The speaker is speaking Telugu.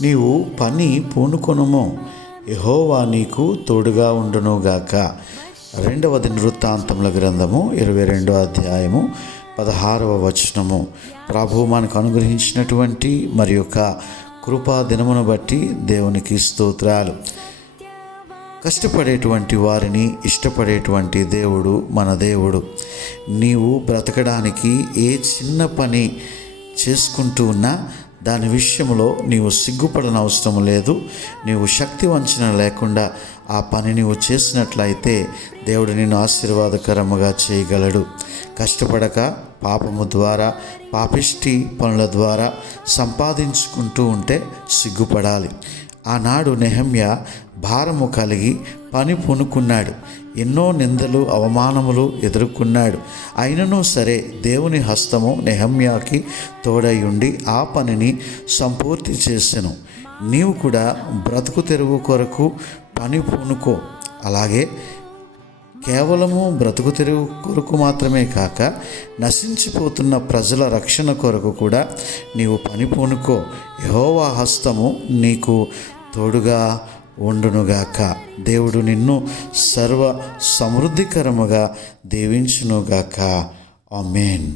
నీవు పని పూనుకొనుము, యెహోవా నీకు తోడుగా ఉండునుగాక. 2వ దినవృత్తాంతముల గ్రంథము 22వ అధ్యాయము 16వ వచనము. ప్రభువు మనకు అనుగ్రహించినటువంటి మరి యొక్క కృపా దినమును బట్టి దేవునికి స్తోత్రాలు. కష్టపడేటువంటి వారిని ఇష్టపడేటువంటి దేవుడు మన దేవుడు. నీవు బ్రతకడానికి ఏ చిన్న పని చేసుకుంటూ ఉన్నా దాని విషయంలో నీవు సిగ్గుపడన అవసరం లేదు. నీవు శక్తి వంచన లేకుండా ఆ పని నీవు చేసినట్లయితే దేవుడు నిన్ను ఆశీర్వాదకరముగా చేయగలడు. కష్టపడక పాపము ద్వారా, పాపిష్టి పనుల ద్వారా సంపాదించుకుంటూ ఉంటే సిగ్గుపడాలి. ఆనాడు నెహమ్యా భారము కలిగి పని పూనుకున్నాడు. ఎన్నో నిందలు, అవమానములు ఎదుర్కొన్నాడు. అయినను సరే దేవుని హస్తము నెహమ్యాకి తోడై ఉండి ఆ పనిని సంపూర్తి చేసెను. నీవు కూడా బ్రతుకు తెరువు కొరకు పని పూనుకో. అలాగే కేవలము బ్రతుకు తెరువు కొరకు మాత్రమే కాక నశించిపోతున్న ప్రజల రక్షణ కొరకు కూడా నీవు పని పూనుకో. యెహోవా హస్తము నీకు తోడుగా ఉండునుగాక. దేవుడు నిన్ను సర్వ సమృద్ధికరముగా దీవించునుగాక. ఆమేన్.